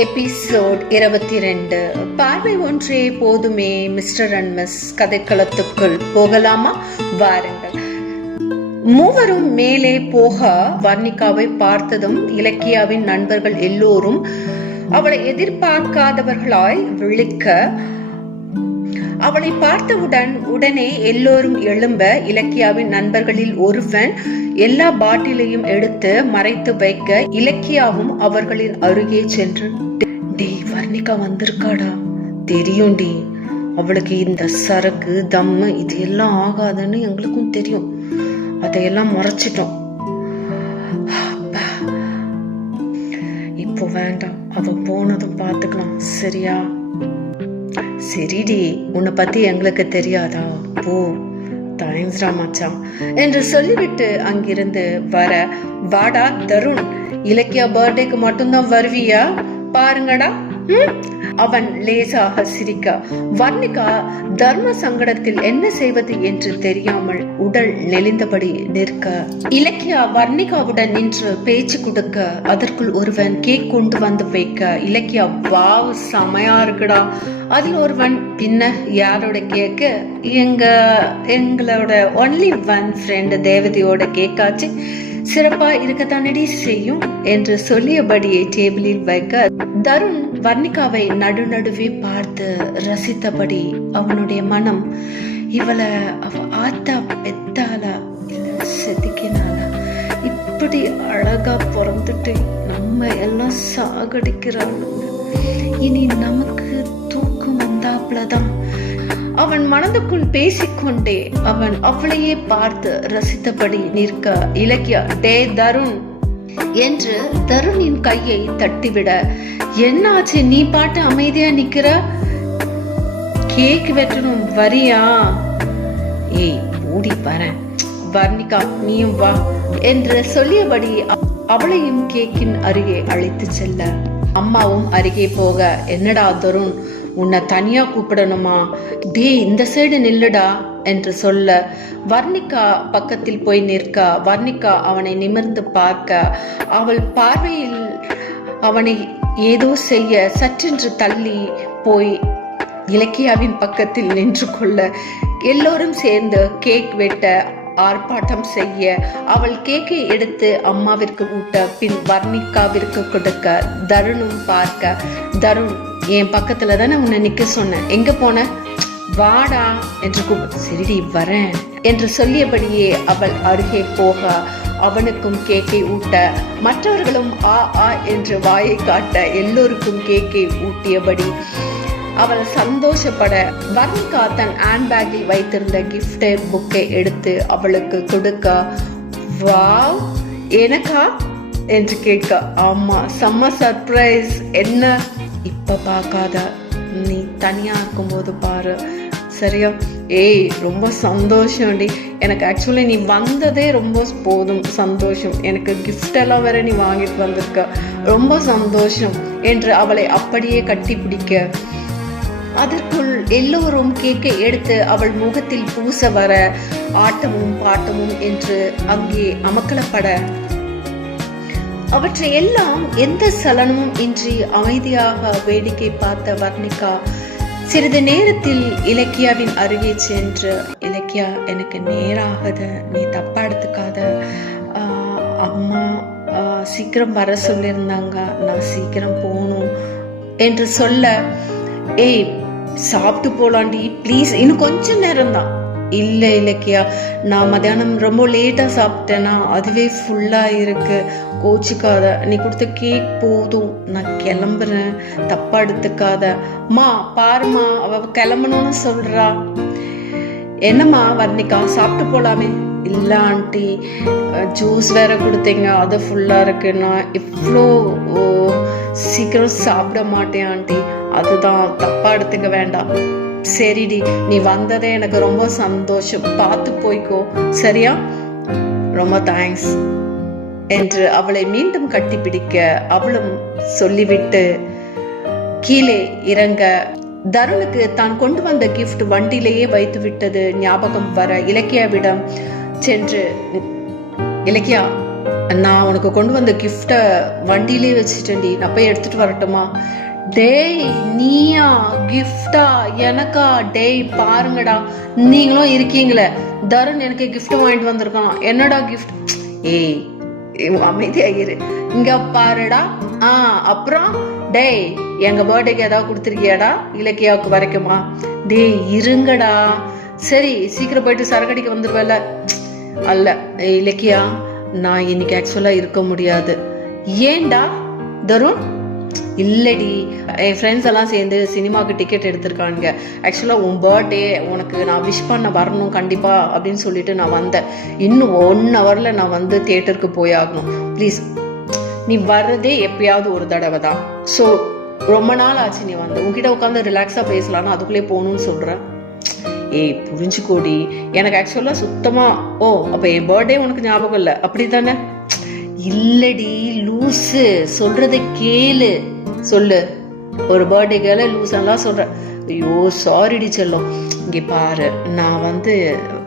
Episode இருபத்தி ரெண்டு பார்வை ஒன்றே போதுமே மிஸ்டர் அண்ட் மிஸ். கதைக்களத்துக்குள் போகலாமா? வாருங்கள். மூவரும் மேலே போக வர்ணிகாவை பார்த்ததும் இலக்கியாவின் நண்பர்கள் எல்லோரும் அவளை எதிர்பார்க்காதவர்களாய் விழிக்க அவளை பார்த்தவுடன் உடனே எல்லோரும் எழும்ப இலக்கியாவின் நண்பர்களில் ஒருவன் எல்லா பாட்டிலையும் எடுத்து மறைத்து வைக்க இலக்கியாவும் அவர்களின் அருகே சென்று டேய் வர்ணிகா வந்திருக்காடா? தெரியும் டி அவளுக்கு இந்த சரக்கு தம்மு இது எல்லாம் ஆகாதுன்னு எங்களுக்கும் தெரியும். அதையெல்லாம் மறைச்சிட்டோம். அப்பா. இப்போ வேண்டாம். அவ போனதும் பார்த்துக்கலாம். சரியா? சரிடி உன்னை பத்தி எங்களுக்கு தெரியாதா? போ தேங்க்ஸ்டா மச்சான் என்று சொல்லிவிட்டு அங்கிருந்து வர வாடா தருண் இலக்கியா பர்த்டேக்கு மட்டும்தான் வருவியா? பாருங்கடா. அவன் லேசாக சிரிக்க வர்ணிகா தர்ம சங்கடத்தில் என்ன செய்வது என்று தெரியாமல் உடல் நெளிந்தபடி நிற்க. இலக்கியா வர்ணிகாவுடன் நின்று பேச்சு கொடுக்க அதற்குள் ஒருவன் கேக் கொண்டு வந்து வைக்க இலக்கியா வாவ் செமையா இருக்குடா. அதில் ஒருவன் பின்ன யாரோட கேக்கு? எங்க எங்களோட ஒன்லி ஒன் ஃப்ரெண்டு தேவதையோட கேக்காச்சு. சிறப்பா இருக்கத்தானடி செய்யும் என்று சொல்லியபடியே டேபிளில் வைக்க தருண் வர்ணிகாவை நடுநடுவே பார்த்து ரசித்தபடி அவனுடைய மனம் இவளை அவ ஆத்தா பெத்தாளா இல்ல செதுக்கினாளா? இப்படி அழகா பிறந்துட்டு நம்ம எல்லாம் சாகடிக்கிறாங்க இனி நமக்கு தூக்கம் வந்தாப்புலதான் அவன் மனதுக்குள் பேசிக்கொண்டே அவன் அவளையே பார்த்து ரசித்தபடி நிற்க இலக்கியா டே தருண் என்று தருணின் கையை தட்டிவிட என்னாச்சு? நீ பாட்டு அமைதியா நிக்கிற? கேக் வெட்டணும் வரியா? ஏய் ஓடி வரேன் வர்ணிகா நீயும் வா என்று சொல்லியபடி அவளையும் கேக்கின் அருகே அழைத்து செல்ல அம்மாவும் அருகே போக என்னடா தருண்? உன்னை தனியா கூப்பிடணுமா? டேய் இந்த சைடு நில்லுடா என்று சொல்ல வர்ணிகா பக்கத்தில் போய் நிற்க. வர்ணிகா அவனை நிமிர்ந்து பார்க்க. அவள் பார்வையில் அவனை ஏதோ செய்ய சற்றென்று தள்ளி போய் இலக்கியாவின் பக்கத்தில் நின்று கொள்ள எல்லோரும் சேர்ந்து கேக் வெட்ட ஆர்ப்பாட்டம் செய்ய அவள் கேக்கை எடுத்து அம்மாவிற்கு ஊட்ட பின் வர்ணிகாவிற்கு கொடுக்க தருணும் பார்க்க தருண் என் பக்கத்துல தானே உன்னை நிக்க சொன்னேன். எங்க போன? வாடா என்று கூப்பிட்டு சரிடி வரேன் என்று சொல்லியபடியே அவள் அருகே போக அவனுக்கும் கேக்கை ஊட்ட மற்றவர்களும் ஆ ஆ என்று வாயை காட்ட எல்லோருக்கும் கேக்கை ஊட்டியபடி அவள் சந்தோஷப்பட வர்ணிகா தன் ஹேண்ட்பேக்கில் வைத்திருந்த gift புக்கை எடுத்து அவளுக்கு கொடுக்க வாவ் எனக்கா? என்று கேட்க ஆமா செம்ம சர்ப்ரைஸ் என்ன? இப்ப பார்க்காத நீ தனியா இருக்கும்போது பாரு. சரியா? ஏய் ரொம்ப சந்தோஷம்டி எனக்கு ஆக்சுவலி நீ வந்ததே ரொம்ப போதும் சந்தோஷம். எனக்கு கிஃப்ட் எல்லாம் வேற நீ வாங்கிட்டு வந்திருக்க. ரொம்ப சந்தோஷம் என்று அவளை அப்படியே கட்டி பிடிக்க. அதற்குள் எல்லோரும் கேக்கை எடுத்து அவள் முகத்தில் பூச வர ஆட்டமும் பாட்டமும் என்று அங்கே அமக்கலப்பட அவற்றை எல்லாம் எந்த சலனமும் இன்றி அமைதியாக வேடிக்கை பார்த்த வர்ணிகா சிறிது நேரத்தில் இலக்கியாவின் அருகே சென்று இலக்கியா எனக்கு நேராகுது நீ தப்பா எடுத்துக்காத. அம்மா சீக்கிரம் வர சொல்லியிருந்தாங்க. நான் சீக்கிரம் போகணும் என்று சொல்ல ஏய் சாப்பிட்டு போலாண்டி ப்ளீஸ் இன்னும் கொஞ்ச நேரம் தான் இல்லை இலக்கியா நான் மத்தியானம் ரொம்ப லேட்டாக சாப்பிட்டேன்னா அதுவே ஃபுல்லாக இருக்கு. கோச்சிக்காத. நீ கொடுத்த கேக் போதும். நான் கிளம்புறேன். தப்பா எடுத்துக்காத. மா பாருமா அவ கிளம்பணும்னு சொல்றா. என்னம்மா வர்ணிகா சாப்பிட்டு போலாமே? இல்லை ஆண்டி. ஜூஸ் வேற கொடுத்தீங்க. அது ஃபுல்லாக இருக்குன்னா இவ்வளோ ஓ, சீக்கிரம் சாப்பிட மாட்டேன் ஆண்டி. அதுதான் தப்பா எடுத்துக்க வேண்டாம். சரிடி நீ வந்ததே எனக்கு ரொம்ப சந்தோஷம். பார்த்து போய்க்கோ. சரியா? ரொம்ப தேங்க்ஸ் என்று அவளை மீண்டும் கட்டிப்பிடிக்க அவளும் சொல்லிவிட்டு கீழே இறங்க. தருணுக்கு தான் கொண்டு வந்த கிஃப்ட் வண்டியிலேயே வைத்து விட்டது ஞாபகம் வர இலக்கியாவிடம் சென்று இலக்கியா நான் உனக்கு கொண்டு வந்த கிஃப்டை வண்டியிலே வச்சுட்டேன்டி. நான் போய் எடுத்துட்டு வரட்டுமா? டேய் நீயா? கிஃப்டா? எனக்கா? டேய் பாருங்கடா. நீங்களும் இருக்கீங்களே. தருண் எனக்கு கிஃப்ட் வாங்கிட்டு வந்திருக்கான். என்னடா கிஃப்ட் ஏய் இவன் அமைதியா இரு. இங்க பாருடா. ஆ அப்புறம்? டேய் எங்க பர்த்டேக்கு ஏதாவது கொடுத்துருக்கியாடா? இலக்கியாவுக்கு வரைக்குமா? டேய் இருங்கடா. சரி சீக்கிரம் போயிட்டு சரக்கடிக்கு வந்துருவல அல்ல ஏய், இலக்கியா நான் இன்னைக்கு ஆக்சுவலா இருக்க முடியாது. ஏன்டா தருண்? இல்லடி. என் ஃப்ரெண்ட்ஸ் எல்லாம் சேர்ந்து சினிமாவுக்கு டிக்கெட் எடுத்திருக்கானுங்க. ஆக்சுவலாக உன் பர்த்டே உனக்கு நான் விஷ் பண்ண வரணும் கண்டிப்பாக அப்படின்னு சொல்லிட்டு நான் வந்தேன். இன்னும் ஒன் ஹவரில் நான் வந்து தியேட்டருக்கு போய் ஆகணும். ப்ளீஸ் நீ வர்றதே எப்பயாவது ஒரு தடவை தான். ஸோ ரொம்ப நாள் ஆச்சு நீ வந்து. உன்கிட்ட உட்காந்து ரிலாக்ஸாக பேசலாம்னு அதுக்குள்ளே போகணும்னு சொல்கிறேன் ஏய் புரிஞ்சுக்கோடி. எனக்கு ஆக்சுவலாக சுத்தமாக ஓ அப்போ என் பர்த்டே உனக்கு ஞாபகம் இல்லை. அப்படி தானே இல்லடி லூசு. சொல்றத கேளு. சொல்லு. ஒரு பர்த்டே கேர்ல லூசெல்லாம் சொல்ற. ஐயோ சாரிடி செல்லும். இங்கே பாரு நான் வந்து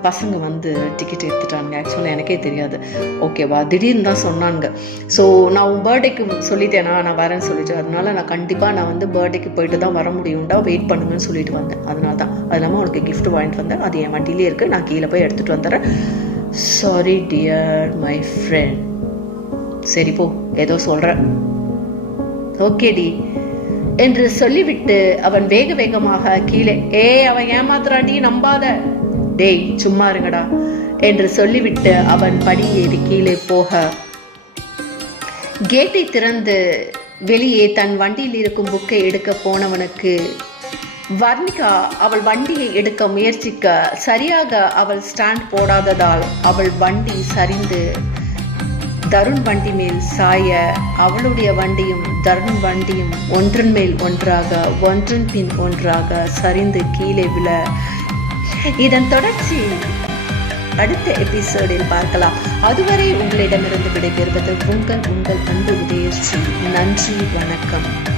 பசங்க வந்து டிக்கெட் எடுத்துட்டாங்க ஆக்சுவலாக எனக்கே தெரியாது. ஓகேவா திடீர்னு தான் சொன்னாங்க ஸோ நான் உன் பர்த்டேக்கு சொல்லிட்டேனா? நான் வரேன்னு சொல்லிட்டு. அதனால நான் கண்டிப்பாக நான் வந்து பர்த்டேக்கு போயிட்டு தான் வர முடியும்டா. வெயிட் பண்ணுங்கன்னு சொல்லிட்டு வந்தேன். அதனால தான். அது இல்லாமல் உனக்கு கிஃப்ட் வாங்கிட்டு வந்தேன். அது என் வண்டியிலே இருக்குது நான் கீழே போய் எடுத்துகிட்டு வந்துடுறேன். சாரி டியர் மை ஃப்ரெண்ட் சரி போ ஏதோ சொல்ற. ஓகேடி என்று சொல்லிவிட்டு அவன் வேக வேகமாக கீழே ஏ அவன் ஏமாத்துறாண்டி நம்பாத. டேய் சும்மா இருங்கடா என்று சொல்லிவிட்டு அவன் படி ஏறி கீழே போக. கேட்டை திறந்து வெளியே தன் வண்டியில் இருக்கும் புக்கை எடுக்க போனவனுக்கு வர்ணிகா அவள் வண்டியை எடுக்க முயற்சிக்க சரியாக அவள் ஸ்டாண்ட் போடாததால் அவள் வண்டி சரிந்து தருண் வண்டி மேல் சாய அவளுடைய வண்டியும் தருண் வண்டியும் ஒன்றன் மேல் ஒன்றாக ஒன்றன் பின் ஒன்றாக சரிந்து கீழே விழ. இதன் தொடர்ச்சி அடுத்த எபிசோடில் பார்க்கலாம். அதுவரை உங்களிடமிருந்து விடைபெறுவது உங்கள் உங்கள் அன்பு உதயஸ்ரீ. நன்றி வணக்கம்.